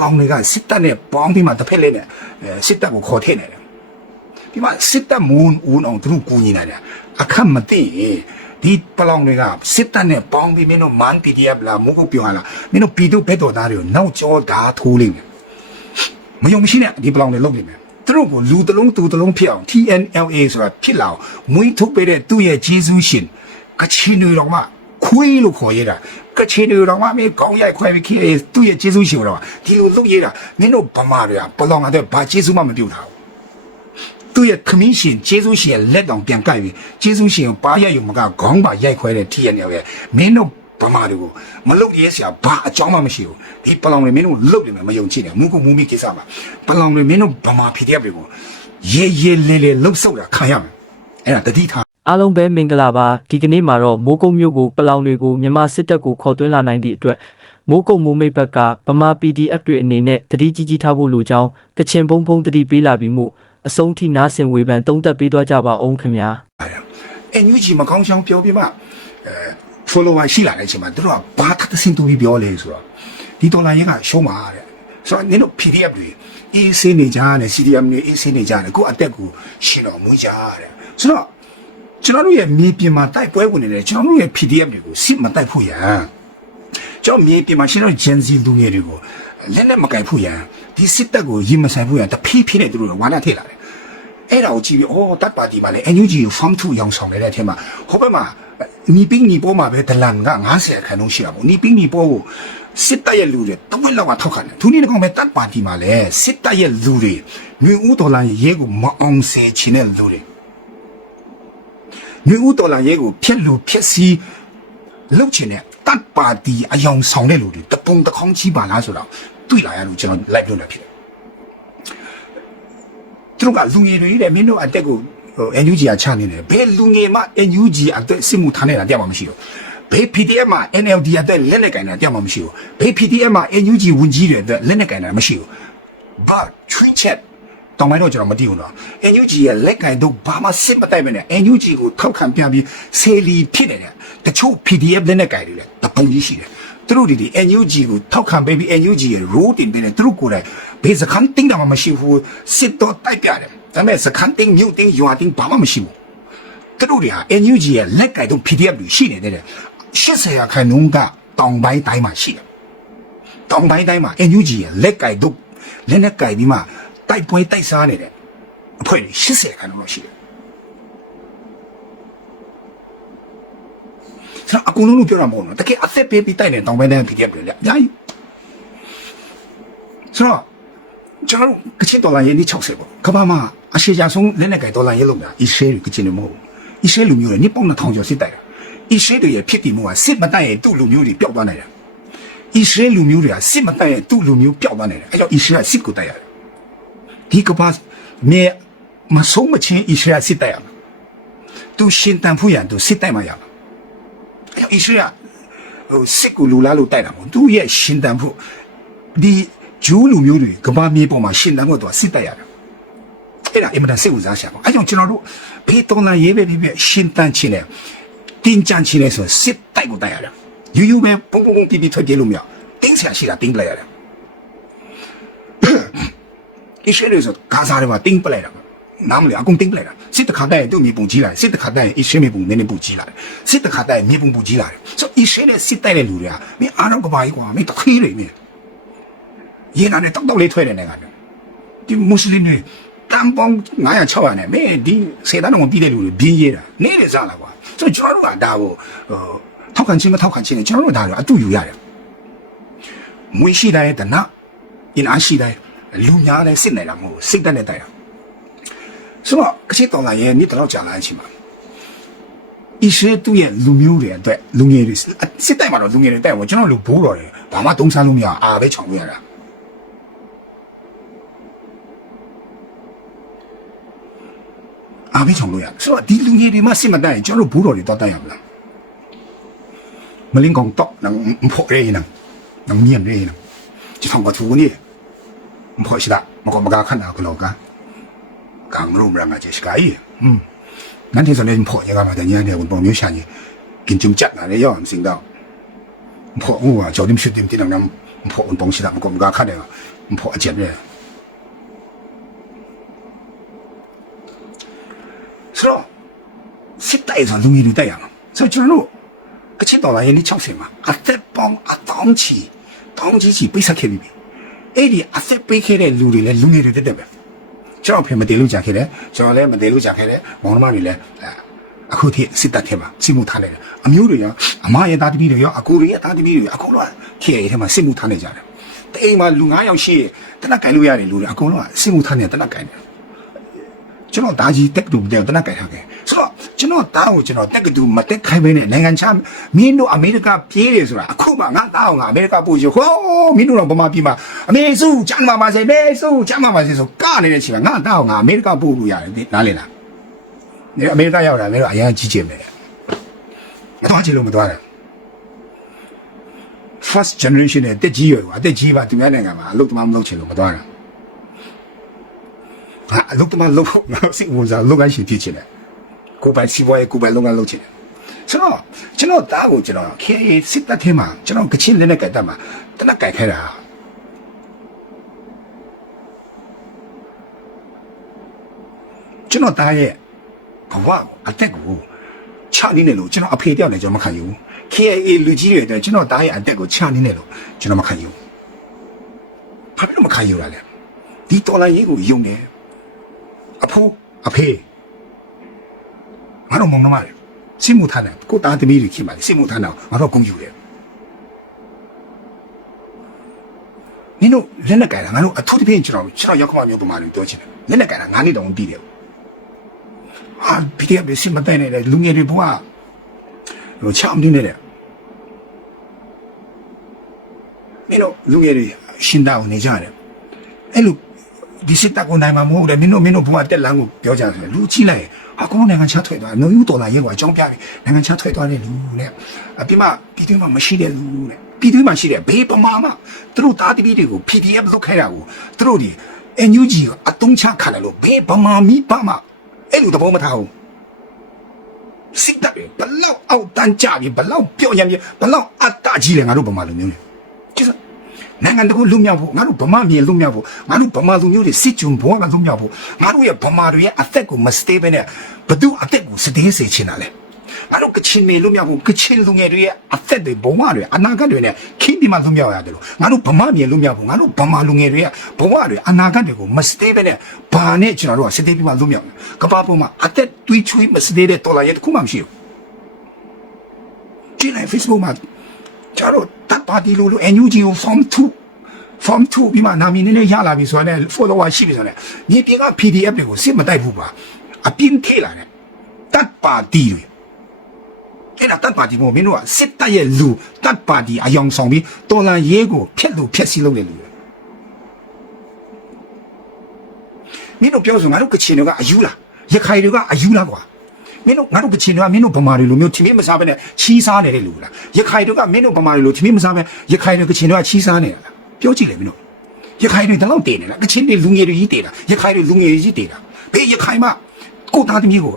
လောင်တွေကစစ်တပ်နဲ့ပေါင်းပြီးမှတစ်ဖက်လေးနဲ့အဲစစ်တပ်ကိုခေါ်ထည့်နေတယ်ဒီမှာစစ်တပ်မူးဦးအောင်သူတို့ကူညီနေတယ်အခက်မသိရင်ဒီပလောင်တွေကစစ်တပ်နဲ့ပေါင်းပြီးမင်းတို့မန် PDF လာမဟုတ်ပြောရလားမင်းတို့ပြည်သူဘက်တော်သားတွေကိုနောက်ကျောဓာထိုးလိမ့်မယ်မယုံမရှိနဲ့ဒီပလောင်တွေလုပ်နေမယ်သူတို့ကိုလူတစ်လုံးသူတစ်လုံးဖြစ်အောင် TNLA ဆိုတာဖြစ်လာအောင်မွေးထုတ်ပေးတဲ့သူ့ရဲ့ဂျေဇူးရှင်ကချင်တွေတော်မှခွေးလို့ခေါ်ရတာ ကချင်တွေတော်မှမင်းကောင်းရိုက်ခွဲပြီးခေသူ့ရဲ့ဂျေဇူးရှင်တော်ဒီလိုလုပ်ရတာမင်းတို့ဗမာတွေကပလောင်ကတော့ဘာဂျေဇူးမှမပြုတ်တာဘူးသူ့ရဲ့ခမင်းရှင်ဂျေဇူးရှင်ရဲ့လက်တောင်ပြန်ကိုက်ပြီးဂျေဇူးရှင်ကိုပါရိုက်ရုံမကခေါင်းပါရိုက်ခွဲတဲ့ TNL ရဲ့မင်းတို့ဗမာတွေကိုမလုပ်ရဲဆရာဘာအကြောင်းမှမရှိဘူးဒီပလောင်တွေမင်းတို့လုပ်တယ်မယုံကြည်နဲ့မူကမူမီကိစ္စမှာပလောင်တွေမင်းတို့ဗမာ PDF တွေကိုရဲရဲလဲလဲလှုပ်ဆုပ်တာခံရမယ်အဲ့ဒါတတိထား အားလုံးပဲမင်္ဂလာပါဒီကနေ့မှာတော့မိုးကုတ်မြို့ကိုပလောင်တွေကိုမြန်မာစစ်တပ်ကိုခေါ်သွင်းလာနိုင်သည့်အတွက်မိုးကုတ်မိုးမိတ်ဘက်ကဗမာ PDF တွေအနေနဲ့တတိကြီးကြီးထားဖို့လိုကြောင်းကချင်ဘုံဘုံတတိပေးလာပြီးမှုအဆုံးထိနားဆင်ဝေဖန်သုံးသပ်ပေးသွားကြပါအောင်ခင်ဗျာအန်ယူဂျီမကောင်းချောင်းပြောပြမအဲ follower ရှိလာတဲ့အချိန်မှာသူတို့ကဘာသတ်စင်တူပြီးပြောလဲဆိုတော့ဒီဒေါ်လာရေးကရှုံးပါတဲ့ဆိုတော့နင်တို့ PDF တွေအေးဆေးနေကြတယ် CDM တွေအေးဆေးနေကြတယ်ကိုအတက်ကိုရှင်တော်မွေးကြတဲ့ဆိုတော့ ကျွန်တော်တို့ရဲ့မြေပြင်မှာတိုက်ပွဲဝင်နေတယ်ကျွန်တော်တို့ရဲ့ PDF တွေကိုစစ်မတိုက်ဖို့ရန်ကျွန်တော်မြေပြင်မှာရှင်တော် Gen Z လူငယ်တွေကိုလက်နဲ့မကင်ဖို့ရန်ဒီစစ်တပ်ကိုရင်မဆိုင်ဖို့ရန်တဖြည်းဖြည်းနဲ့သူတို့ကဝါနာထိလာတယ်အဲ့ဒါကိုကြည့်ပြီးအော်တပ်ပါတီမှာလည်း NUG ကို farm to ရောင်းဆောင်နေတဲ့အထက်မှာဟိုဘက်မှာနီပင်းနီပေါ်မှာပဲဒလန်က90ခန်းလုံးရှိတာပေါ့နီပင်းနီပေါ်ကိုစစ်တပ်ရဲ့လူတွေတဝက်လောက်ကထောက်ခံတယ်သူနေကောင်ပဲတပ်ပါတီမှာလည်းစစ်တပ်ရဲ့လူတွေမျိုးဦးဒေါ်လာရဲကိုမအောင်စေချင်တဲ့လူတွေ မျိုးဦးဒေါ်လာရဲကိုဖျက်လူဖျက်စီးလုပ်ချင်တဲ့တပ်ပါတီအယောင်ဆောင်တဲ့လူတွေတပုံတစ်ခေါင်းကြီးပါလားဆိုတော့တွေ့လာရလို့ကျွန်တော် live လုပ်နေဖြစ်တယ်သူတို့ကလူငယ်တွေတဲ့မင်းတို့အတက်ကိုဟို NUG ကချနေတယ်ဘယ်လူငယ်မှ NUG အတက်စစ်မှုထမ်းနေတာတရားမှမရှိဘူးဘယ် PDF မှာ NLD အတက်လက်နဲ့ကင်တာတရားမှမရှိဘူးဘယ် PDF မှာ NUG ဝန်ကြီးတွေအတက်လက်နဲ့ကင်တာမရှိဘူး but twin chat တောင်းမိုင်းတော့ကျွန်တော်မသိဘူးနော် NUG ရဲ့လက်ကင်တော့ဘာမှစစ်မတိုက်မနဲ့ NUG ကိုထောက်ခံပြပြီးဆေလီဖြစ်နေတဲ့တချို့ PDF လက်နဲ့ကင်တွေလည်းတပုံကြီးရှိတယ်သူတို့ဒီဒီ NUG ကိုထောက်ခံပေးပြီး NUG ရဲ့ road တင်ပေးတယ်သူတို့ကိုယ်တိုင်ဘေးစခန်းတင်းတာမှမရှိဘူးစစ်တော့တိုက်ပြတယ်ဒါပေမဲ့စခန်းတင်းမြို့တင်းရွာတင်းဘာမှမရှိဘူးသူတို့တွေဟာ NUG ရဲ့လက်ကင်တော့ PDF တွေရှိနေတဲ့80ရာခိုင်နှုန်းကတောင်ပိုင်းတိုင်းမှာရှိတယ်တောင်ပိုင်းတိုင်းမှာ NUG ရဲ့လက်ကြိုက်တို့လက်နဲ့ကြိုက်ပြီးမှ တိုက်ပွဲတိုက်စားနေတဲ့အဖွဲ့တွေ80ခန်းလောက်ရှိတယ်။ဆိုတော့အကုန်လုံးလို့ပြောတာမဟုတ်ဘူးနော်။တကယ်အသက်ပေးပြီးတိုက်နေတဲ့တောင်ပိုင်းတိုင်း PDF တွေလည်းအများကြီး။ဆိုတော့ကျွန်တော်တို့ကချင်ဒေါ်လာရင်းနှီး60ပေါ့။ကမ္ဘာမှာအရှိကြဆုံးလက်နဲ့ကြိုက်ဒေါ်လာရင်းလုံးများအစ္စရေးကချင်တွေမဟုတ်ဘူး။အစ္စရေးလူမျိုးတွေနှစ်ပေါင်း2000ကျော်စစ်တိုက်တာ။အစ္စရေးတွေရဲ့ဖြစ်တည်မှုကစစ်မတိုက်ရင်သူ့လူမျိုးတွေပျောက်သွားနိုင်တယ်။အစ္စရေးလူမျိုးတွေကစစ်မတိုက်ရဲ့သူ့လူမျိုးပျောက်သွားနေတယ်အဲကြောင့်အစ္စရေးကစစ်ကိုတိုက်ရတယ် ဒီကပတ်မြေမဆုံးမချင်းအစ္စရေးကစစ်တိုက်ရမှာသူရှင်တန်ဖို့ရန်သူစစ်တိုက်မှရမှာအဲကြောင့်အစ္စရေးကဟိုစစ်ကိုလူလားလို့တိုက်တာမဟုတ်သူရဲ့ရှင်တန်ဖို့ဒီဂျူးလူမျိုးတွေကမ္ဘာမြေပေါ်မှာရှင်တန်ဖို့သူကစစ်တိုက်ရတယ်အဲ့ဒါအင်မတန်စိတ်ဝင်စားစရာပေါ့အဲကြောင့်ကျွန်တော်တို့ဘေးတော်လာရေးပဲဖြစ်ဖြစ်ရှင်တန်ချင်းတယ်တင်းကြံချင်းလဲဆိုစစ်တိုက်ကိုတိုက်ရတယ်ယူယူပဲပုံပုံပုံပြပြထွက်ပြေးလို့မရတင်းဆရာရှိတာတင်းပလိုက်ရတယ် အစ္စရေးဆိုဂါဇာတွေမှာတင်းပလိုက်တာနားမလဲအကုန်တင်းပလိုက်တာစစ်တခါတည်းသူ့မြေပုံကြီးလာတယ်စစ်တခါတည်းအစ္စရေးမြေပုံနည်းနည်းပုံကြီးလာတယ်စစ်တခါတည်းမြေပုံပုံကြီးလာတယ်ဆိုအစ္စရေးနဲ့စစ်တိုက်တဲ့လူတွေကမင်းအားတော့ကဘာကြီးကွာမင်းတခွေးတွေမင်းရင်းနာနဲ့တောက်တောက် လူများလည်းစစ်နေတာမဟုတ်ဘူးစိတ်တက်နဲ့တိုက်တာဆိုတော့အချစ်တော်လာရဲ့နေ့တော့ကြာလာတဲ့အချိန်မှာအစ္စရေးသူ့ရဲ့လူမျိုးတွေအတွက်လူငယ်တွေစစ်တိုက်မှာတော့လူငယ်တွေတိုက်မှာကျွန်တော်လူဘိုးတော်တွေဘာမှတုံးစားလို့မရအာပဲချောင်လို့ရတာအာပဲချောင်လို့ရဆိုတော့ဒီလူငယ်တွေမှစစ်မတိုက်ရင်ကျွန်တော်ဘိုးတော်တွေတော့တိုက်ရမလားမလင်းကောင်တော့နံဖို့ရေးနံနံမြန်ရေးနံကျွန်တော်ကသူနေ 破死了，不过我们家看那个老干，扛路不让俺进去个，嗯，难听说你破人家嘛的，人家来我们帮留下你，跟中介那的要我们听到，破屋啊，叫你们说你们这两两破东西了，不过我们家看的嘛，破一件咩，是喽，是大一点东西，是大样，是走路，可知道那人的巧事嘛？阿德帮阿当起，当起起，不晓得开咩。 အသက်ပေါင်းအတောင်းချီတောင်းကြီးချီပိတ်ဆက်ခဲ့ပြီအဲ့ဒီအသက်ပေးခဲ့တဲ့လူတွေလည်းလူငယ်တွေတက်တက်ပဲကျွန်တော်ဖေမတည်လို့ကြာခဲ့တယ်ကျွန်တော်လည်းမတည်လို့ကြာခဲ့တယ်မောင်နှမတွေလည်းအခုထိစစ်တပ်ထဲမှာစစ်မှုထားနေတယ်အမျိုးတွေရောအမရဲ့သားသမီးတွေရောအကူတွေရဲ့သားသမီးတွေရောအကုန်လုံးခေရဲထဲမှာစစ်မှုထားနေကြတယ်တအိမ်မှာလူ9ယောက်ရှိရင်တနက်ကင်လို့ရတယ်လူတွေအကုန်လုံးကစစ်မှုထားနေတနက်ကင်တယ်ကျွန်တော်ဒါကြီးတက်ကတူတဲ့တနက်ကြိုင်ထားခဲ့ဆိုတော့ ကျွန်တော်သားကိုကျွန်တော်တက်ကတူမတက်ခိုင်းပဲနဲ့နိုင်ငံခြားမင်းတို့အမေရိကပြေးတယ်ဆိုတာအခုမှငါသားအောင်ငါအမေရိကပို့ရဟိုးမင်းတို့တော့ဗမာပြည်မှာအမေစုချမ်းမာပါစေမေစုချမ်းမာပါစေဆိုကနေတဲ့ချိန်မှာငါသားအောင်ငါအမေရိကပို့လို့ရတယ်ဒီနားလည်လားဒီအမေရိကရောက်တာမင်းတို့အရင်ကြီးကျယ်မယ်မတော်ချင်လို့မတော်တယ် first generation နဲ့တက်ကြီးရွယ်ကွာတက်ကြီးပါသူများနိုင်ငံမှာအလုပ်တမမလုပ်ချင်လို့မတော်တာငါအလုပ်တမလုပ်ဖို့ငါစိတ်ဝင်စားလုပ်ငန်းရှင်ဖြစ်ချင်တယ် ကိုယ်ပိုင်စီးပွားရေးကိုယ်ပိုင်လုပ်ငန်းလုပ်ချင်တယ်ဆိုတော့ကျွန်တော်တားကိုကျွန်တော် KA စစ်တပ်ထဲမှာကျွန်တော်ကချင်းလက်နဲ့ကြိုက်တတ်မှာတနက်ကြိုက်ခဲတာကျွန်တော်တားရဲ့ဘဝအသက်ကိုချနေတယ်လို့ကျွန်တော်အဖေတယောက်လည်းကျွန်တော်မခံယူဘူး KA လူကြီးတွေအတွက်ကျွန်တော်တားရဲ့အသက်ကိုချနေတယ်လို့ကျွန်တော်မခံယူဘူးဘာဖြစ်လို့မခံယူရလဲဒီတော်လိုင်းရေးကိုယုံတယ်အဖိုးအဖေ ငါတို့မောင်နှမတွေစိတ်မှုထားတယ်ကိုသားသမီးတွေခင်ပါလေစိတ်မှုထားတယ်ငါတို့ဂုံယူတယ်နင်တို့လက်နဲ့ကြိုင်တာငါတို့အထူးသဖြင့်ကျွန်တော်ကျွန်တော်ရောက်ခမမျိုးပမာတွေပြောချင်တယ်လက်နဲ့ကြိုင်တာငါးနှစ်တောင်ပြီးတယ်ဟာဗီဒီယိုပဲစိတ်မတိုင်နဲ့လူငယ်တွေဘဝဟိုချမ်းနေနေတယ်မင်းတို့လူငယ်တွေရှင်းတာကိုနေကြတယ်အဲ့လိုဒီစစ်တပ်ကိုနိုင်မှာမဟုတ်တယ်မင်းတို့မင်းတို့ဘုရားတက်လန်းကိုပြောကြတယ်လူကြီးလိုက် အကုန်နိုင်ငံခြားထွက်သွားနော်ယူတော်လာရဲကွာအကြောင်းပြပြီနိုင်ငံခြားထွက်သွားတဲ့လူနဲ့အပြင်မှာပြည်တွင်းမှာမရှိတဲ့လူနဲ့ပြည်တွင်းမှာရှိတဲ့ဘေးပမာမှာသူတို့သားသမီးတွေကို PDF လုတ်ခိုင်းတာကိုသူတို့ဒီ NUG ကအတုံးချခံတယ်လို့ဘေးပမာမိပါမှာအဲ့လိုသဘောမထားဘူးစစ်တပ်တွေဘလောက်အောက်တန်းကြပြီဘလောက်ပြော့ရမ်းပြီဘလောက်အတ္တကြီးလဲငါတို့ဗမာလူမျိုးတွေကျစ နိုင်ငံတကူလွတ်မြောက်ဖို့ငါတို့ဗမာမြေလွတ်မြောက်ဖို့ငါတို့ဗမာလူမျိုးတွေစစ်ကြုံဘဝကလွတ်မြောက်ဖို့ငါတို့ရဲ့ဗမာတွေရဲ့အသက်ကိုမစတေးပဲနဲ့ဘသူအသက်ကိုစတေးစေချင်တာလဲငါတို့ကချင်မြေလွတ်မြောက်ဖို့ကချင်လူငယ်တွေရဲ့အသက်တွေဘဝတွေအနာဂတ်တွေနဲ့ခင်းဒီမှာလွတ်မြောက်ရတယ်လို့ငါတို့ဗမာမြေလွတ်မြောက်ဖို့ငါတို့ဗမာလူငယ်တွေရဲ့ဘဝတွေအနာဂတ်တွေကိုမစတေးပဲနဲ့ဘာနဲ့ကျွန်တော်တို့ကစတေးပြီးမှလွတ်မြောက်တယ်ကမ္ဘာပေါ်မှာအသက်တွေးချွေးမစတေးတဲ့တော်လာရဲ့တစ်ခုမှမရှိဘူးကြည့်လိုက် Facebook မှာ ကျတော့တပ်ပါတီလို့လို့ NUG ကို form 2 form 2ပြီးမှနာမည်နည်းနည်းရလာပြီဆိုတော့ follower ရှိပြီဆိုတော့မြေပြင်က PDF တွေကိုစစ်မတိုက်ဘူးပါအပြင်းထေးလာတယ်တပ်ပါတီတွေအဲ့ဒါတပ်ပါတီမို့မင်းတို့ကစစ်တပ်ရဲ့လူတပ်ပါတီအယောင်ဆောင်ပြီးတော်လန်ရေးကိုဖျက်လို့ဖျက်စီးလုပ်နေလူတွေမင်းတို့ပြောဆိုငါတို့ကချင်တွေကအယူလားရခိုင်တွေကအယူလားကွာ မင်းတို့ငါတို့ကချင်တွေကမင်းတို့ဗမာတွေလိုမျိုးထင်မင်းမစားဘဲနဲ့ချီးစားနေတဲ့လူလားရခိုင်တွေကမင်းတို့ဗမာတွေလိုထင်မင်းမစားဘဲရခိုင်တွေကချင်တွေကချီးစားနေတာလားပြောကြည့်လေမင်းတို့ရခိုင်တွေတလောက်တည်နေလားကချင်းတွေလူငယ်တွေကြီးတည်တာရခိုင်တွေလူငယ်တွေကြီးတည်တာဘေးရခိုင်မှာကိုသားသမီးကို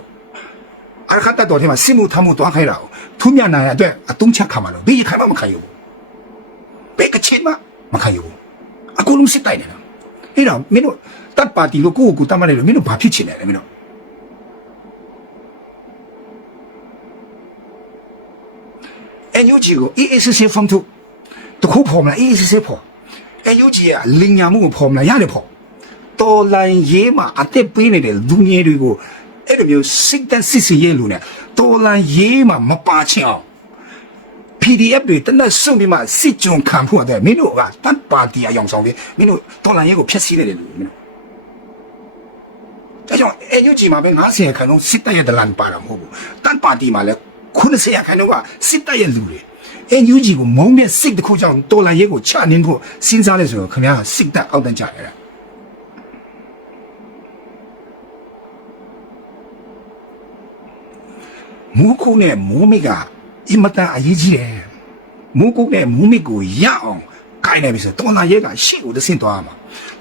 အရခတ်တတော်ထဲမှာစစ်မှုထမ်းမှုတွားခိုင်းတာကိုထုံးမြနိုင်ရအတွက်အတုံးချက်ခါမှာလို့ဘေးရခိုင်မှာမခံရဘူးဘေးကချင်းမှာမခံရဘူးအကုန်လုံးစစ်တိုက်နေတာအဲ့တော့မင်းတို့တပ်ပါတီလို့ကိုယ့်ကိုယ်တတ်မှတ်တယ်လို့မင်းတို့ဘာဖြစ်ချင်တယ်လဲမင်းတို့ အန်ယူဂျီကို EACC from to တခုဖော်မလား EACC ဖော်အယူကြီးကလင်ညာမှုကိုဖော်မလားရတယ်ဖော်တော်လိုင်းရေးမှာအသက်ပေးနေတဲ့လူငယ်တွေကိုအဲ့လိုမျိုးစိတ်သက်စစ်စီရဲ့လူနဲ့တော်လိုင်းရေးမှာမပါချင်အောင် PDF တွေတနက်စွန့်ပြီးမှစစ်ကြုံခံဖို့အတွက်မင်းတို့ကတတ်ပါတီအယောင်ဆောင်ပြီးမင်းတို့တော်လိုင်းရေးကိုဖျက်ဆီးနေတယ်လူမင်းတို့ဒါကြောင့်အယူကြီးမှာပဲ90ခန်းလုံးစစ်တပ်ရဲ့ဒလန်ပါတာမဟုတ်ဘူးတတ်ပါတီမှာလည်း 90ခန်းလုံးကစစ်တပ်ရဲ့လူတွေ NUG ကိုမုန်းတဲ့စိတ်တစ်ခုကြောင့်တော်လန်ရဲကိုချနှင်းဖို့စဉ်းစားလဲဆိုတော့ခင်ဗျားစိတ်တက်အောက်တန်းကြရတယ်မူခုနဲ့မူမိကအင်မတန်အရေးကြီးတယ်မူခုနဲ့မူမိကိုရအောင် ခိုင်းနေပြီဆိုတော်လန်ရဲကရှေ့ကိုတစ်ဆင့်သွားမှာ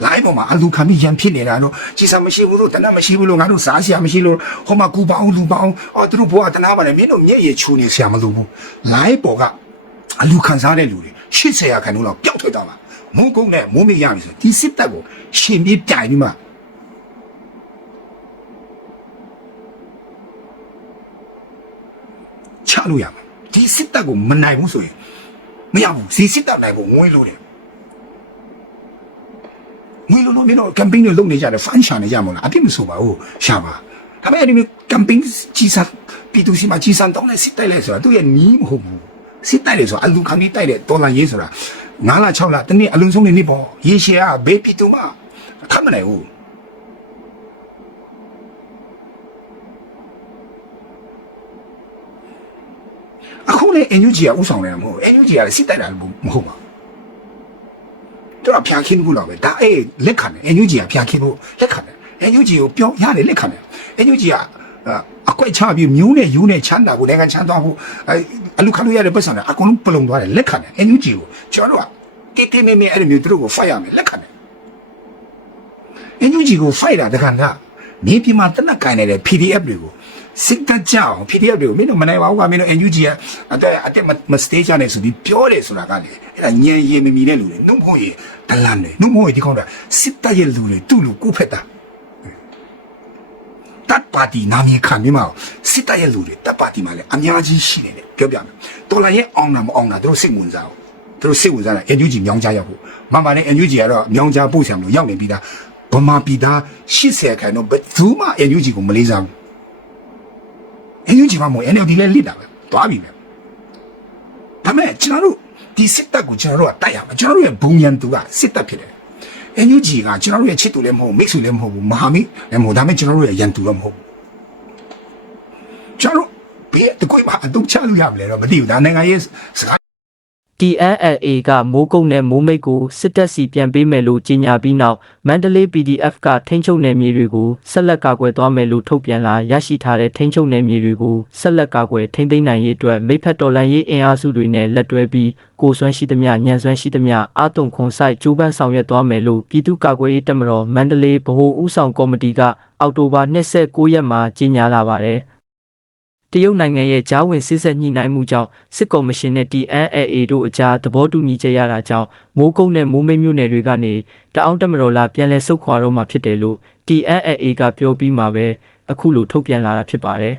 လိုင်းပေါ်မှာအလူခံပြီးရန်ဖြစ်နေတာတော့ကြီးစားမရှိဘူးလို့တနတ်မရှိဘူးလို့ငါတို့စားစရာမရှိလို့ဟိုမှာကူပါအောင်လူပါအောင်အော်သူတို့ဘွားတနာပါလေမင်းတို့မျက်ရည်ချူနေဆရာမလိုဘူးလိုင်းပေါ်ကအလူခံစားတဲ့လူတွေ80ရာခိုင်နှုန်းလောက်ပျောက်ထွက်သွားမှာမုန်းကုန်းနဲ့မိုးမိရပြီဆိုဒီစစ်တပ်ကိုရှင်ပြေးပြိုင်ပြီးမှချလို့ရမှာဒီစစ်တပ်ကိုမနိုင်ဘူးဆိုရင် မရဘူးဒီစစ်တပ်နိုင်ဖို့ငွေလို့တယ်ငွေလို့တော့မင်းတို့ campaign တွေလုပ်နေကြတယ် fan ရှာနေကြမလားအပြစ်မဆိုပါဘူးရှာပါဒါပေမဲ့ဒီ campaign ကြီးစားပြည်သူစီမှာကြီးစားတောင်းတဲ့စစ်တပ်လဲဆိုတာသူ့ရဲ့နီးမဟုတ်ဘူးစစ်တပ်လေဆိုတာအလူခံပြီးတိုက်တဲ့တော်လန်ရေးဆိုတာ9လ6လတနေ့အလုံးစုံနေနေပေါ့ရေရှည်ကဘေးပြည်သူမှာခတ်မနိုင်ဘူး အခုလေ NUG ကဥဆောင်နေတာမဟုတ်ဘူး NUG ကလည်းစစ်တိုက်တာလည်းမဟုတ်ပါဘူးတော့ဖျားခင်းဖို့တော့ပဲဒါအေးလက်ခံတယ် NUG ကဖျားခင်းဖို့လက်ခံတယ် NUG ကိုပြောရတယ်လက်ခံတယ် NUG ကအကွက်ချပြီးမျိုးနဲ့ယူနဲ့ချမ်းသာဖို့နိုင်ငံချမ်းသာဖို့အဲအလူခလူရတဲ့ပတ်စံတွေအကုန်လုံးပလုံသွားတယ်လက်ခံတယ် NUG ကိုကျွန်တော်တို့ကတိတိမေမေအဲ့လိုမျိုးသူတို့ကို fight ရမယ်လက်ခံတယ် NUG ကို fight တာတခါကနေပြည်မှာတက်နက်ကင်နေတဲ့ PDF တွေကို စစ်တပ်ကြောင် PDF တွေကိုမင်းတို့မနိုင်ပါဘူးကမင်းတို့ NUG ကအတက်အတက်မ stage နဲ့ဆိုပြီးပြောတယ်ဆိုတာကလေအဲ့ဒါညံရည်မမီတဲ့လူတွေနှုတ်ဖို့ရဒလန်တွေနှုတ်ဖို့ရဒီကောင်တွေစစ်တပ်ရဲ့လူတွေသူ့လူကိုဖက်တာတပ်ပါတီနာမည်ခံပြီးမှစစ်တပ်ရဲ့လူတွေတပ်ပါတီမှာလည်းအများကြီးရှိနေတယ်ပြောပြမယ်တော်လာရဲ့အောင်နာမအောင်နာတို့စိတ်ဝင်စားအောင်တို့စိတ်ဝင်စားတာ NUG မြောင်းကြရောက်ဖို့မမလည်း NUG ကတော့မြောင်းကြပို့ဆံလို့ရောက်နေပြီးသားဗမာပြည်သား80ခန့်တော့ဘယ်သူမှ NUG ကိုမလေးစားဘူး NUG မှာမဟုတ် NLD လည်းလစ်တာပဲသွားပြီပဲဒါမဲ့ကျွန်တော်တို့ဒီစစ်တပ်ကိုကျွန်တော်တို့ကတိုက်ရမှာကျွန်တော်တို့ရဲ့ဘုံရန်သူကစစ်တပ်ဖြစ်တယ် NUG ကကျွန်တော်တို့ရဲ့ချစ်သူလည်းမဟုတ်မိတ်ဆွေလည်းမဟုတ်ဘူးမဟာမိတ်လည်းမဟုတ်ဒါမဲ့ကျွန်တော်တို့ရဲ့ရန်သူတော့မဟုတ်ဘူးကျွန်တော်တို့ဘယ်တကွေးမှာအတုချလို့ရမလဲတော့မသိဘူးဒါနိုင်ငံရေးစကား TNLA ကမိုးကုတ်နဲ့မိုးမိတ်ကိုစစ်တပ်စီပြန်ပေးမယ်လို့ကြေညာပြီးနောက်မန္တလေး PDF ကထိန်းချုပ်နယ်မြေတွေကိုဆက်လက်ကာကွယ်သွားမယ်လို့ထုတ်ပြန်လာရရှိထားတဲ့ထိန်းချုပ်နယ်မြေတွေကိုဆက်လက်ကာကွယ်ထိန်းသိမ်းနိုင်ရေးအတွက်မိဖက်တော်လှန်ရေးအင်အားစုတွေနဲ့လက်တွဲပြီးကိုယ်စွမ်းရှိသမျှညံစွမ်းရှိသမျှအာတုံခွန်ဆိုင်ကြိုးပမ်းဆောင်ရွက်သွားမယ်လို့ပြည်သူ့ကာကွယ်ရေးတပ်မတော်မန္တလေးဗဟိုဦးဆောင်ကော်မတီကအောက်တိုဘာ29ရက်မှာကြေညာလာပါတယ်။ တရုတ်နိုင်ငံရဲ့ဂျားဝင်စစ်ဆက်ညှိနှိုင်းမှုကြောင့်စစ်ကော်မရှင်နဲ့ TNLA တို့အကြားသဘောတူညီချက်ရတာကြောင့်မိုးကုတ်နဲ့မိုးမိတ်မြို့နယ်တွေကနေတအောင်းတမတော်လာပြန်လည်ဆုတ်ခွာတော့မှာဖြစ်တယ်လို့ TNLA ကပြောပြီးမှပဲအခုလိုထုတ်ပြန်လာတာဖြစ်ပါတယ်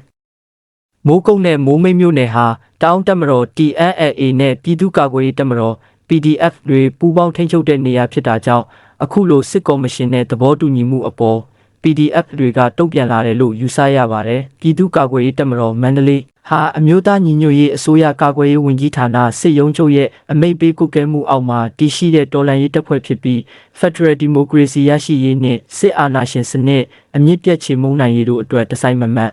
။မိုးကုတ်နဲ့မိုးမိတ်မြို့နယ်ဟာတအောင်းတမတော် TNLA နဲ့ပြည်သူ့ကာကွယ်ရေးတမတော် PDF တွေပူးပေါင်းထိန်းချုပ်တဲ့နေရာဖြစ်တာကြောင့်အခုလိုစစ်ကော်မရှင်နဲ့သဘောတူညီမှုအပေါ် PDF တွေကတုံ့ပြန်လာတယ်လို့ယူဆရပါတယ်။ပြည်သူ့ကာကွယ်ရေးတပ်မတော်မန္တလေးဟာအမျိုးသားညီညွတ်ရေးအစိုးရကာကွယ်ရေးဝန်ကြီးဌာနစစ်ရုံးချုပ်ရဲ့အမိန့်ပေးကုတ်ကဲမှုအောက်မှာတည်ရှိတဲ့တော်လှန်ရေးတပ်ဖွဲ့ဖြစ်ပြီး Federal Democracy ရရှိရေးနဲ့စစ်အာဏာရှင်စနစ်အမြင့်ပြတ်ချေမှုန်းနိုင်ရေးတို့အတွက်တစိုက်မမတ်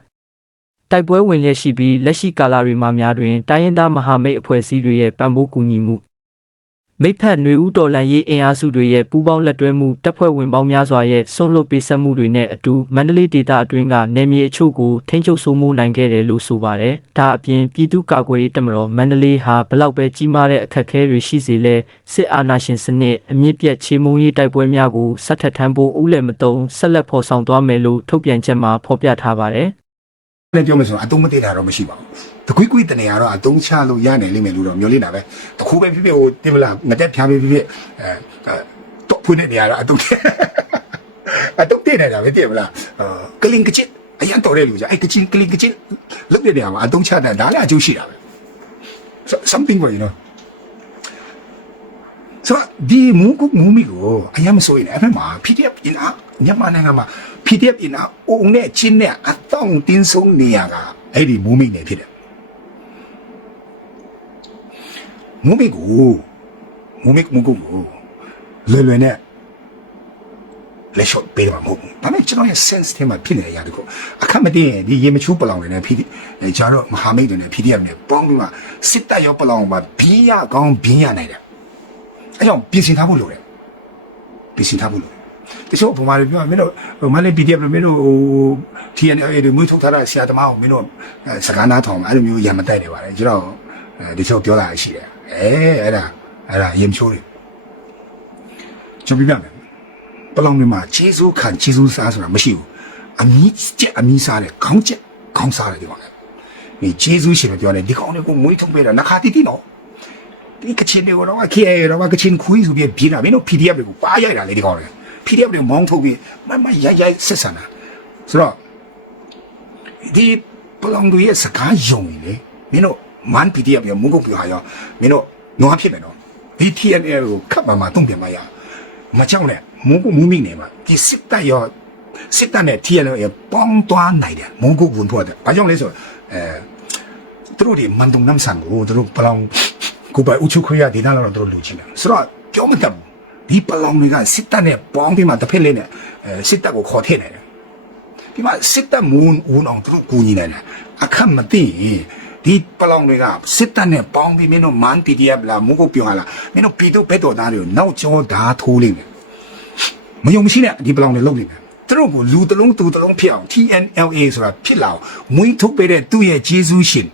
တိုက်ပွဲဝင်လျက်ရှိပြီးလက်ရှိကာလတွေမှာများတွင်တိုင်းရင်းသားမဟာမိတ်အဖွဲ့အစည်းတွေရဲ့ပံ့ပိုးကူညီမှု မိဖက်ຫນွေဦးတော်လန်ရေးအင်အားစုတွေရဲ့ပူးပေါင်းလက်တွဲမှုတပ်ဖွဲ့ဝင်ပေါင်းများစွာရဲ့ဆွန့်လွတ်ပေးဆက်မှုတွေနဲ့အတူမန္တလေးဒေသအတွင်းကနေမြေအချို့ကိုထိန်းချုပ်စိုးမိုးနိုင်ခဲ့တယ်လို့ဆိုပါတယ်။ဒါအပြင်ပြည်သူ့ကာကွယ်ရေးတပ်မတော်မန္တလေးဟာဘလောက်ပဲကြီးမားတဲ့အခက်အခဲတွေရှိစေလဲစစ်အာဏာရှင်စနစ်အမြင့်ပြတ်ချေမှုန်းရေးတိုက်ပွဲများကိုဆက်ထက်ထမ်းဖို့ဥလည်းမတုံဆက်လက်ဖော်ဆောင်သွားမယ်လို့ထုတ်ပြန်ချက်မှာဖော်ပြထားပါတယ်။လည်းပြောမယ်ဆိုတော့အတုံးမသိတာတော့မရှိပါဘူး။ တကွိကွိတနေရတော့အတုံးချလို့ရနိုင်လိမ့်မယ်လို့တော့မျှော်လင့်တာပဲ။တခုပဲဖြစ်ဖြစ်ဟိုတင်မလားငတက်ဖြားပဲဖြစ်ဖြစ်အဲတော့ဖွင့်တဲ့နေရာတော့အတုံးအတုံးသိနေတာပဲတင်မလား။အာကလင်ကချစ်အရန်တော်တဲ့လူကြအဲ့ကချင်းကလင်ကချစ်လုပ်တဲ့နေရာမှာအတုံးချတာဒါလည်းအကျိုးရှိတာပဲ။ something ကို you know ဆိုတော့ဒီမူကုမူမီကိုအရင်မဆိုရင်အဲ့ဘက်မှာ PDF အင်အားမြန်မာနိုင်ငံမှာ PDF အင်အားအုံနဲ့ချင်းနဲ့အတောင်တင်းဆုံးနေရကအဲ့ဒီမူမီနေဖြစ်တယ် မူမီကိုမူမီမူကုကိုလွယ်လွယ်နဲ့လက်ရှော့ပေးတယ်မှာမဟုတ်ဘူးဒါပေမဲ့ကျွန်တော်ရဲ့ sense ထဲမှာဖြစ်နေတဲ့အရာတခုအခက်မတည်းဒီရေမချိုးပလောင်တွေနဲ့ PD အဲကျွန်တော်တို့မဟာမိတ်တွေနဲ့ PDF နဲ့ပေါင်းပြီးမှစစ်တပ်ရောပလောင်မှာဘင်းရကောင်းဘင်းရနိုင်တယ်အဲကြောင့်ပြင်ဆင်ထားဖို့လိုတယ်ပြင်ဆင်ထားဖို့လိုတယ်တချို့ဘုံမာတွေပြောမင်းတို့ဟိုမလေး PDF လို့မင်းတို့ဟို TNL တွေမွေးထုတ်ထားတာဆရာသမားကိုမင်းတို့အဲစကားနားထောင်မှာအဲ့လိုမျိုးရံမတိုက်တယ်ပါတယ်ကျွန်တော်အဲတချို့ပြောတာရှိတယ် အဲအဲ့ဒါအဲ့ဒါရင်ချိုးတယ်ကျွန်တော်ပြပြမယ်ပလောင်တွေမှာခြေစိုးခံခြေစိုးစားဆိုတာမရှိဘူးအမီးကျက်အမီးစားတယ်ခေါင်းကျက်ခေါင်းစားတယ်ဒီကောင်လေဒီခြေစိုးရှင်ပြောတယ်ဒီကောင်တွေကိုမွေးထုတ်ပေးတာနှခါတိတိနော်ဒီကချင်တွေကိုတော့ KA တော့ကချင်ခွေးဆိုပြီးပြေးတာမင်းတို့ PDF တွေကိုပါရိုက်တာလေဒီကောင်လေ PDF တွေမောင်းထုတ်ပြီးမမရိုက်ရိုက်ဆက်ဆံတာဆိုတော့ဒီပလောင်တွေရဲ့စကားယုံနေလေမင်းတို့ မန် PDF ရောမုန်းကုတ်ပြဟာရောမင်းတို့နွားဖြစ်မယ်နော်ဒီ TNL ကိုခတ်ပါမှာတုံ့ပြန်မရမချောင်းနဲ့မုန်းကုတ်မူမိနေမှာဒီစစ်တပ်ရောစစ်တပ်နဲ့ TNL ရဲ့ပေါင်းသွားနိုင်တယ်မုန်းကုတ်ဝန်ဖို့တဲ့ဘာကြောင့်လဲဆိုတော့အဲသူတို့ဒီမန်တုံနမ်ဆန်ကိုသူတို့ပလောင်ကိုပိုင်ဥချုပ်ခွေရဒေသလောက်တော့သူတို့လူချင်းတယ်ဆိုတော့ပြောမတတ်ဘူးဒီပလောင်တွေကစစ်တပ်နဲ့ပေါင်းပြီးမှတစ်ဖက်လေးနဲ့အဲစစ်တပ်ကိုခေါ်ထည့်နေတယ်ဒီမှာစစ်တပ်မူန်းဦးအောင်သူတို့ကူညီနေတယ်အခက်မသိရင် ဒီပလောင်တွေကစစ်တပ်နဲ့ပေါင်းပြီးမင်းတို့မန် PDF လာမုန်းကိုပြောဟာလားမင်းတို့ပြည်သူဘက်တော်သားတွေကိုနောက်ကျောဓာထိုးလိမ့်မယ်မယုံမရှိနဲ့ဒီပလောင်တွေလုပ်နေတယ်သူတို့ကိုလူတစ်လုံးသူတစ်လုံးဖြစ်အောင် TNLA ဆိုတာဖြစ်လာအောင်မွေးထုတ်ပေးတဲ့သူ့ရဲ့ဂျေဇူးရှင်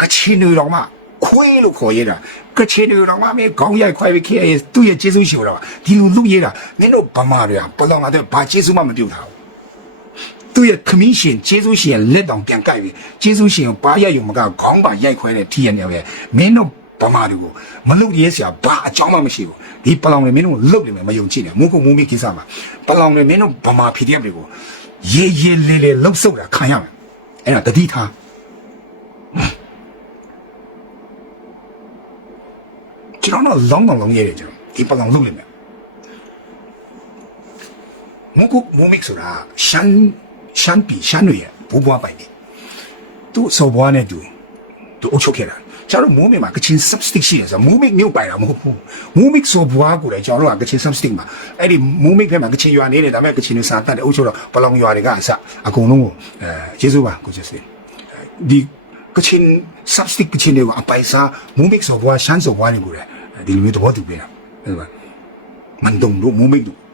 ကချင်တွေတော်မှခွေးလို့ခေါ်ရတာကချင်တွေတော်မှမင်းခေါင်းရိုက်ခွဲပြီးခဲ့ရသူ့ရဲ့ကျေးဇူးရှိတော့ဒီလိုလူရတာမင်းတို့ဗမာတွေကဘလောင်ငါတဲ့ဘာကျေးဇူးမှမပြုတ်ထားဘူး သူ့ရဲ့ခမင်းရှင်ကျေးဇူးရှင်လက်တောင်ပြန်ကြိုက်ပြီးကျေးဇူးရှင်ကိုပါရယုံမကခေါင်းပါရိုက်ခွဲတဲ့ TNL ရဲ့မင်းတို့ဗမာတွေကိုမလုပ်ရဲစရာဘာအကြောင်းမှမရှိဘူးဒီပလောင်တွေမင်းတို့လုတ်နေမယ်မယုံကြည်နဲ့မုန်းကုမုန်းမိကိစ္စမှာပလောင်တွေမင်းတို့ဗမာ PDF တွေကိုရေရေလေးလေးလှုပ်ဆုပ်တာခံရမယ်အဲ့ဒါတတိထားကျွန်တော်တော့လောင်းတော့လောင်းရဲတယ်ကျွန်တော်ဒီပလောင်လုပ်လိမ့်မယ်မကုမမစ်ဆိုတာရှမ်း ရှမ်းပြည်ရှမ်းတွေရဲ့ဘူဘွားပိုင်တယ်သူစော်ဘွားနဲ့တူသူအုပ်ချုပ်ခဲ့တာကျွန်တော်မိုးမင်းမှာကချင် substick ရှိတယ်ဆိုမိုးမစ်မြို့ပိုင်တာမဟုတ်ဘူးမိုးမစ်စော်ဘွားကိုလည်းကျွန်တော်တို့ကကချင် substick မှာအဲ့ဒီမိုးမစ်ဘက်မှာကချင်ရွာနေတယ်ဒါပေမဲ့ကချင်တွေစာတတ်တယ်အုပ်ချုပ်တော့ပလောင်ရွာတွေကအစအကုန်လုံးကိုအဲကျေးဇူးပါကိုကျေးဇူးဒီကချင် substick ကချင်တွေကအပိုင်စားမိုးမစ်စော်ဘွားရှမ်းစော်ဘွားတွေကိုလည်းဒီလိုမျိုးသဘောတူပေးတာဟုတ်ပါมันတုံလို့မိုးမိတ်လို့ဆိုတော့ဒီစင်လီလို့ခေါ်တင်းလီဆိုပွားလဲလို့အဲဆိုကချင်တွေကခေတ်အဆက်ဆက်ဒီအဲရှမ်းဆိုပွားတွေကအမေကကူညီခဲ့တယ်နော်ရှမ်းတွေနဲ့ကချင်တွေ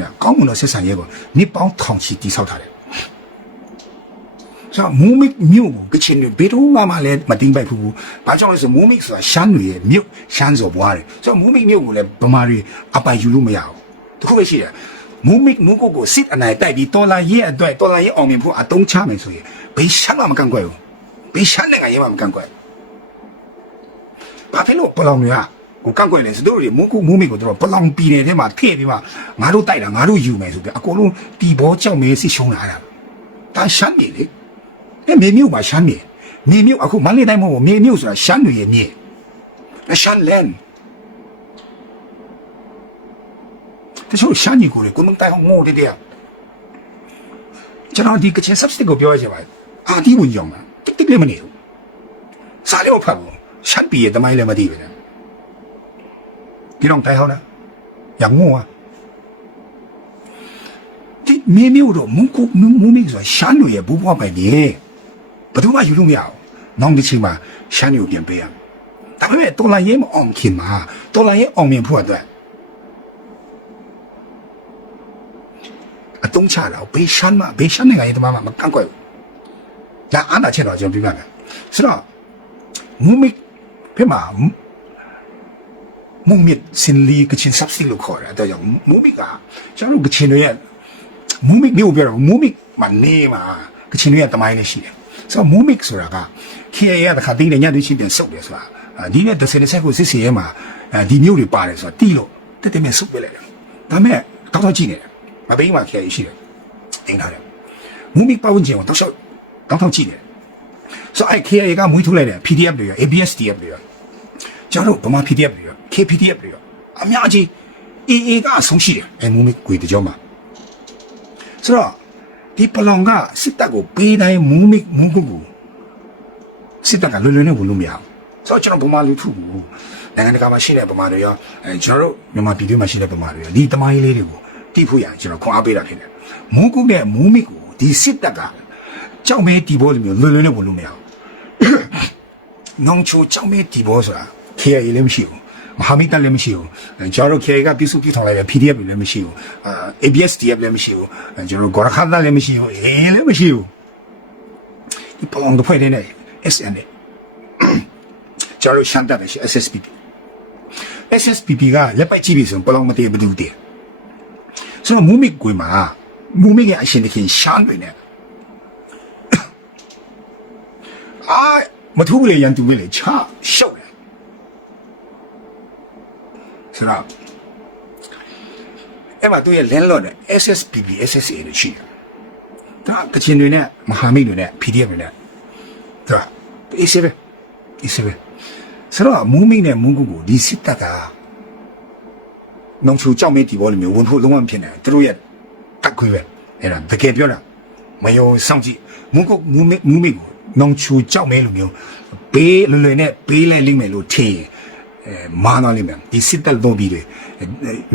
ကကောင်းမွန်တဲ့ဆက်ဆံရေးကိုနှစ်ပေါင်းထောင်ချီတည်ဆောက်ထားတယ်ဆိုတော့မိုးမိတ်မြို့ကိုကချင်တွေဘယ်တော့မှမလဲမတင်ပိုက်ဘူးဘာကြောင့်လဲဆိုမိုးမိတ်ဆိုတာရှမ်းတွေရဲ့မြို့ရှမ်းဆိုပွားတယ်ဆိုတော့မိုးမိတ်မြို့ကိုလည်းဗမာတွေအပိုင်ယူလို့မရဘူးတခုပဲရှိတယ်မူမစ်မူကိုကိုစစ်အနိုင်တိုက်ပြီးတော်လာရဲ့အတွက်တော်လာရဲ့အောင်မြင်ဖို့အတုံးချမယ်ဆိုရင်ဘယ်ရှမ်းမှမကန့်ကွက်ဘူးဘယ်ရှမ်းနိုင်ငံရဲ့မှမကန့်ကွက် ဘာဖြစ်လို့ပလောင်တွေကကိုကန့်ကွက်လဲဆိုတို့တွေမူကူမူမစ်ကိုတို့ပလောင်ပြည်နယ်ထဲမှာထည့်ပြီးမှငါတို့တိုက်တာငါတို့ယူမယ်ဆိုပြီးအကုန်လုံးတီဘောကြောက်မဲစစ်ရှုံးလာတာဒါရှမ်းပြည်လေအဲမြေမြို့မှာရှမ်းပြည်မြေမြို့အခုမန္တလေးတိုင်းမဟုတ်ဘူးမြေမြို့ဆိုတာရှမ်းတွေရဲ့မြေအဲရှမ်းလန်တချို့ရှမ်းကြီးကိုလေကိုမတိုင်အောင်ငိုတဲ့တဲ့ကျွန်တော်ဒီကချင် substick ကိုပြောရချင်ပါတယ်အာဒီဝင်ကြောင်မှာတိတ်တိတ်လည်းမနေဘူးစားလည်းမဖတ်ဘူး ရှမ်းပြည်ရဲ့တမိုင်းလည်းမသိဘူးလေဒီတော့တိုင်ဟောင်းလားရငိုอ่ะဒီမင်းမျိုးတော့မုန်းကိုမုန်းမုန်းမင်းဆိုရှမ်းလူရဲ့ဘူးဘွားပိုင်ပြီဘယ်သူမှယူလို့မရဘူးနောက်တစ်ချိန်မှာရှမ်းလူကိုပြန်ပေးရမယ်ဒါပေမဲ့တော်လာရဲမအောင်ခင်မှာတော်လာရဲအောင်မြင် ဖို့အတွက်အတုံးချတာဘေးရှမ်းမဘေးရှမ်းနိုင်ငံရေးတမမမကန့်ကွက်ဘူးဒါအားနာချက်တော့ကျွန်တော်ပြပြမယ်ဆိုတော့မူမစ်ပြမမူမစ်စင်လီကချင် substitute လို့ခေါ်တယ်အဲ့တော့မူမစ်ကကျွန်တော်တို့ကချင်တွေရဲ့မူမစ်မျိုးပြောတော့မူမစ်မနေမှာကချင်တွေရဲ့တမိုင်းနဲ့ရှိတယ်ဆိုတော့မူမစ်ဆိုတာက KA ရတခါတင်းနေညတူချင်းပြန်ဆုပ်တယ်ဆိုတာဒီနဲ့တစ်စက်တစ်ဆက်ကိုစစ်စီရဲမှာဒီမျိုးတွေပါတယ်ဆိုတာတီးလို့တက်တက်မြဆုပ်ပြလိုက်တယ်ဒါမဲ့ကောက်တော့ကြည့်နေတယ်မပိန်းမှာခရိုင်ရှိတယ်အင်းထားတယ်မူမီပတ်ဝန်းကျင်ကိုတောက်လျှောက်တောက်ထောက်ကြည့်တယ်ဆိုအဲ့ KIA ကမွေးထုတ်လိုက်တယ် PDF တွေရော ABSDF တွေရော ကျွန်တော်တို့ဗမာ PDF တွေရော KPDF တွေရောအများကြီး AA ကအဆုံးရှိတယ်အဲမူမီကွေတကြောမှာဆိုတော့ဒီပလောင်ကစစ်တပ်ကိုပေးတိုင်းမူမီမူကုကိုစစ်တပ်ကလွယ်လွယ်နဲ့ဝင်လို့မရဘူးဆိုတော့ကျွန်တော်ဗမာလူထုကိုနိုင်ငံတကာမှာရှိတဲ့ဗမာတွေရောအဲကျွန်တော်တို့မြန်မာပြည်တွင်းမှာရှိတဲ့ဗမာတွေရောဒီတမိုင်းလေးတွေကိုတိဖို့ရကျွန်တော်ခွန်အားပေးတာဖြစ်တယ်။မုန်းကုနဲ့မူးမစ်ကိုဒီစစ်တပ်ကကြောက်မဲတီဘောလိုမျိုးလွယ်လွယ်နဲ့ဝင်လို့မရဘူး။နောင်ချိုကြောက်မဲတီဘောဆိုတာ KIA လည်းမရှိဘူး။မဟာမိတ်တပ်လည်းမရှိဘူး။ကျွန်တော်တို့ KIA ကပြစုပြထောင်လိုက်တဲ့ PDF တွေလည်းမရှိဘူး။အာ ABSDF လည်းမရှိဘူး။ကျွန်တော်တို့ဂေါရခါသားလည်းမရှိဘူး။အေးလည်းမရှိဘူး။ဒီပုံအောင်တစ်ဖွဲ့တည်းနဲ့ SN ကျွန်တော်တို့ရှမ်းတပ်ပဲရှိ SSPP SSPP ကလက်ပိုက်ကြည့်ပြီဆိုရင်ပလောင်မတည်ဘူးတည်ဆိုတော့မူမစ်ကွေမှာမူမစ်ရဲ့အရှင်တခင်ရှမ်းတွေနဲ့အာမထူးဘူးလေရန်သူပဲလေချရှောက်တယ် ဆိုတော့အဲ့မှာသူရဲ့ landlord နဲ့ SSPB SSA လို့ရှိတယ်ဒါကချင်တွေနဲ့မဟာမိတ်တွေနဲ့ PDF တွေနဲ့ဒါအေးစေပဲအေးစေပဲဆိုတော့မူးမိတ်နဲ့မူးကူကိုဒီစစ်တပ်ကနောင်ချူကြောက်မေးဒီဘောလိုမျိုးဝင်ဖို့လုံးဝမဖြစ်နိုင်ဘူးသူတို့ရဲ့တက်ခွေးပဲအဲ့ဒါတကယ်ပြောတာမယုံစောင့်ကြည့်မူးကူမူးမိတ်မူးမိတ်ကိုနောင်ချူကြောက်မေးလိုမျိုးဘေးလွယ်လွယ်နဲ့ဘေးလိုက်လိမ့်မယ်လို့ထင်ရင်အဲ မာနာလိမ့်မယ်ဒီစစ်တပ်လုံးပြီးတွေ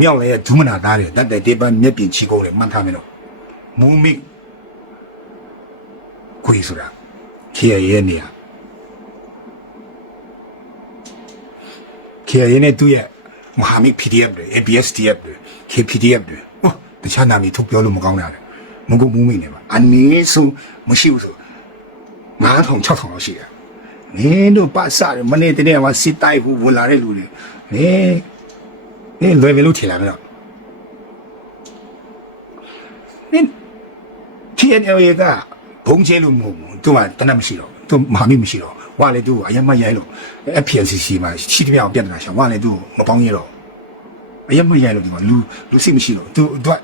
မြောက်လည်းဒုမနာသားတွေတတ်တဲ့တေပန်မျက်ပြင်ချီကုန်တယ်မှတ်ထားမယ်တော့မူးမိတ်ခွေးဆိုတာခေရရဲ့နေရာ KIA နဲ့သူ့ရဲ့မဟာမိတ် PDF တွေ ABSDF တွေ KPDF တွေဟောတခြားနာမည်ထုတ်ပြောလို့မကောင်းတာလေမကုတ်မူးမိနေမှာအနည်းဆုံးမရှိဘူးဆို9000 6000လောက်ရှိတယ် နင်းတို့ပတ်စားတယ်မနေ့တနေ့ကစစ်တိုက်ဘူးဝင်လာတဲ့လူတွေနင်းနင်းလွယ်ပဲလို့ထင်လာမလားနင်း TNL ကဘုံကျဲလို့မဟုတ်ဘူးသူကတနတ်မရှိတော့သူမဟာမိတ်မရှိတော့ဝါလေသူကအရင်မရိုင်းလို့ FPNCC မှာရှိတဲ့မြောင်ပြဿနာရှာဝါလေသူမပေါင်းရတော့အရင်မရိုင်းလို့ဒီမှာလူလူစိတ်မရှိတော့သူသူက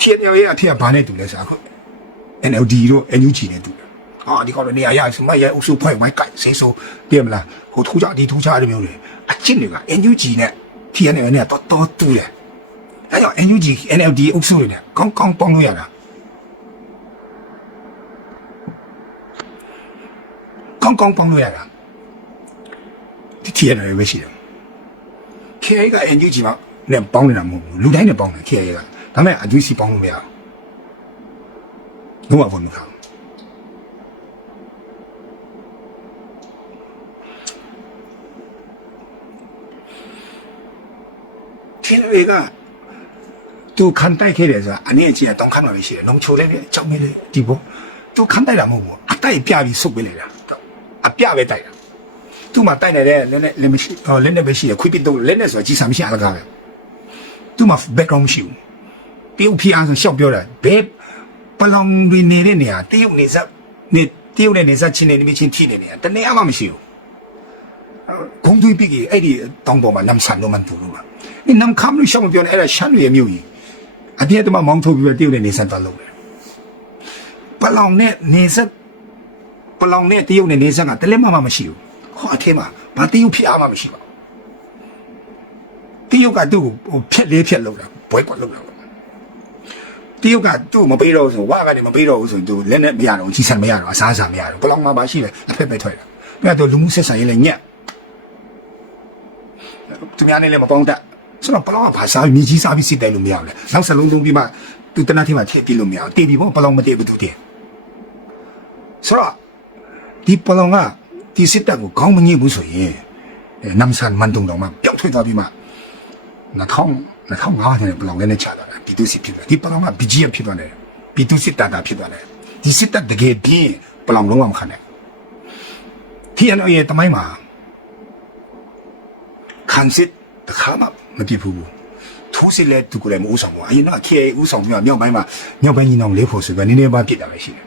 TNL ရဲ့အထက်ကဘာနဲ့တူလဲဆိုအခု NLD တို့ NUG နဲ့တူတယ် ဟာဒီကောင်နေရာရစမရအုပ်စုဖွဲ့ဝိုင်းကိုက်စေးဆိုပြမလားဟိုထူကြဒီထူကြအဲ့လိုမျိုးလေအချင်းတွေက NUG နဲ့ TNL နဲ့တော်တော်တူတယ်အဲကြောင့် NUG NLD အုပ်စုတွေနဲ့ကောင်းကောင်းပေါင်းလို့ရတာကောင်းကောင်းပေါင်းလို့ရတာဒီထီရတယ်ပဲရှိတယ် KA က NUG မှာနဲ့ပေါင်းနေတာမဟုတ်ဘူးလူတိုင်းနဲ့ပေါင်းတယ် KA ကဒါပေမဲ့အကျူးစီပေါင်းလို့မရဘူးလုံးဝဘုံမခါဘူး ထင်ရကသူခံတိုက်ခဲ့တယ်ဆိုတာအနေကြီးကတောင်းခမ်းမှာပဲရှိတယ်လုံချိုလေးနဲ့ကြောက်မေးလေးဒီဘောသူခံတိုက်တာမဟုတ်ဘူးအတိုက်ပြပြီးဆုတ်ပေးလိုက်တာအပြပဲတိုက်တာသူ့မှာတိုက်နေတဲ့လက်နဲ့လက်မရှိဟောလက်နဲ့ပဲရှိတယ်ခွေးပစ်တော့လက်နဲ့ဆိုတာကြီးစာမရှိအလကားပဲသူ့မှာ background မရှိဘူးတရုတ်ဖီအားဆိုရှောက်ပြောတာဘယ်ပလောင်တွေနေတဲ့နေရာတရုတ်နေဆက်နေတရုတ်နဲ့နေဆက်ချင်းနေနေချင်းထိနေနေတနေရာမှမရှိဘူးဂုံသွေးပိကြီးအဲ့ဒီတောင်းပေါ်မှာနမ်ဆန်လို့မှန်တူလို့ပါ ဒီနမ်ခမ်လို့ရှောက်မပြောနဲ့အဲ့ဒါရှမ်းတွေရဲ့မြို့ကြီးအပြည့်တမမောင်းထုတ်ပြီးတော့တရုတ်နဲ့နေဆက်သွားလို့တယ်ပလောင်နဲ့နေဆက်ပလောင်နဲ့တရုတ်နဲ့နေဆက်ကတလက်မှမှမရှိဘူးဟောအထဲမှာဘာတရုတ်ဖြစ်အားမှမရှိပါဘူးတရုတ်ကသူ့ကိုဟိုဖြက်လေးဖြက်လောက်တာဘွဲကွက်လောက်တာတရုတ်ကသူ့ကိုမပေးတော့ဘူးဆိုဝါကနေမပေးတော့ဘူးဆိုရင်သူလက်နဲ့မရတော့ဘူးကြီးစံမရတော့အစားအစာမရတော့ပလောင်မှာပါရှိတယ်အဖက်ပဲထွက်တာပြီးတော့သူလူမှုဆက်ဆံရေးလည်းညက်သူများနဲ့လည်းမပေါင်းတတ် ဆိုတော့ပလောင်ကဘာစားမြည်ကြီးစားပြီးစစ်တယ်လို့မရဘူးလေနောက်ဆက်လုံးသုံးပြီးမှသူတနတ်ထင်းမှာထည့်ပြီးလို့မရဘူးတည်ပြီးပေါ့ပလောင်မတည်ဘူးသူတည်ဆိုတော့ဒီပလောင်ကဒီစစ်တပ်ကိုခေါင်းမညှိဘူးဆိုရင်အဲနမ်ဆန်မန်တုံတော်မှာပျောက်ထွက်သွားပြီးမှ2000 2005နဲ့ပလောင်လည်းနဲ့ချလာတာပြည်သူစစ်ဖြစ်တယ်ဒီပလောင်က BGF ဖြစ်သွားတယ်ပြည်သူစစ်တပ်တာဖြစ်သွားတယ်ဒီစစ်တပ်တကယ်ပြင်းပလောင်လုံးဝမခံနိုင် TNL ရဲ့တမိုင်းမှာခံစစ်တခါမှ မပြစ်ဘူးထိုးစစ်လဲသူကလည်းမဦးဆောင်ဘူးအရင်က KA ဦးဆောင်ပြီးတော့မြောက်ပိုင်းမှာမြောက်ပိုင်းညီနောင်လေးဖို့ဆိုပဲနည်းနည်းပါပြစ်တာပဲရှိတယ်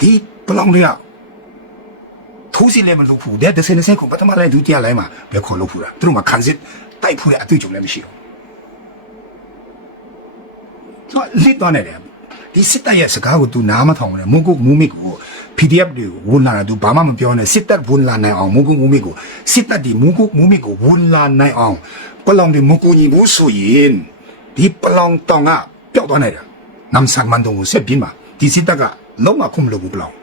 ဒီပလောင်တွေကထိုးစစ်လည်းမလုပ်ဘူးတဲ့ဒစနေစကိုပထမလိုက်ဒုတိယလိုက်မှာဘယ်ခေါ်လို့ဖူးတာသူတို့မှာခံစစ်တိုက်ဖို့တဲ့အတွေ့အကြုံလည်းမရှိဘူးဆိုလစ်တော့နေတယ်ဒီစစ်တပ်ရဲ့စကားကို तू နားမထောင်နဲ့မုန်းကုတ်မူးမစ်ကို PDF တွေကိုဝန်လာတာ तू ဘာမှမပြောနဲ့စစ်တပ်ဝန်လာနိုင်အောင်မုန်းကုတ်မူးမစ်ကိုစစ်တပ်ဒီမုန်းကုတ်မူးမစ်ကိုဝန်လာနိုင်အောင် ပလောင်ဒီမကူညီဘူးဆိုရင်ဒီပလောင်တောင်ကပျောက်သွားနိုင်တယ်နမ်ဆန်မန်တုံကိုဆက်ပြီးမှဒီစစ်တပ်ကလုံးဝခုမလုပ်ဘူးပလောင်